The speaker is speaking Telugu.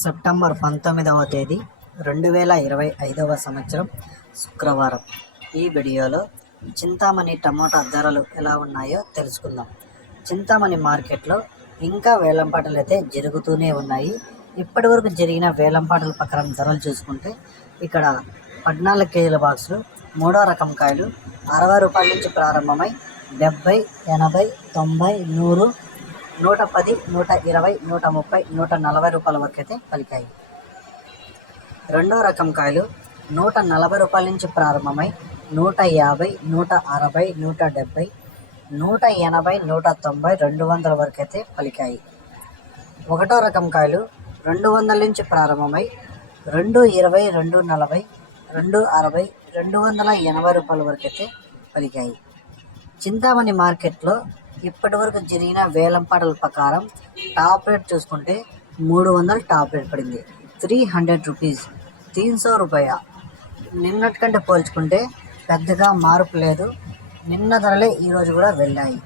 సెప్టెంబర్ పంతొమ్మిదవ తేదీ రెండు వేల ఇరవై ఐదవ సంవత్సరం శుక్రవారం. ఈ వీడియోలో చింతామణి టమోటా ధరలు ఎలా ఉన్నాయో తెలుసుకుందాం. చింతామణి మార్కెట్లో ఇంకా వేలంపాటలు అయితే జరుగుతూనే ఉన్నాయి. ఇప్పటి వరకు జరిగిన వేలంపాటల ప్రకారం ధరలు చూసుకుంటే ఇక్కడ పద్నాలుగు కేజీల బాక్సులు మూడో రకం కాయలు అరవై రూపాయల నుంచి ప్రారంభమై డెబ్బై ఎనభై తొంభై నూరు నూట పది నూట ఇరవై నూట ముప్పై నూట నలభై రూపాయల వరకు అయితే పలికాయి. రెండో రకం కాయలు నూట నలభై రూపాయల నుంచి ప్రారంభమై నూట యాభై నూట అరవై నూట డెబ్బై నూట ఎనభై నూట తొంభై రెండు వందల వరకు అయితే పలికాయి. ఒకటో రకం కాయలు రెండు వందల నుంచి ప్రారంభమై రెండు ఇరవై రెండు నలభై రెండు అరవై రెండు వందల ఎనభై రూపాయల వరకు అయితే పలికాయి. చింతామణి మార్కెట్లో ఇప్పటి వరకు జరిగిన వేలంపాటల ప్రకారం టాప్ రేట్ చూసుకుంటే మూడు వందల టాప్ రేట్ పడింది. Three hundred rupees. తీన్ సో రూపాయ. నిన్నటి కంటే పోల్చుకుంటే పెద్దగా మార్పు లేదు. నిన్న ధరలే ఈరోజు కూడా వెళ్ళాయి.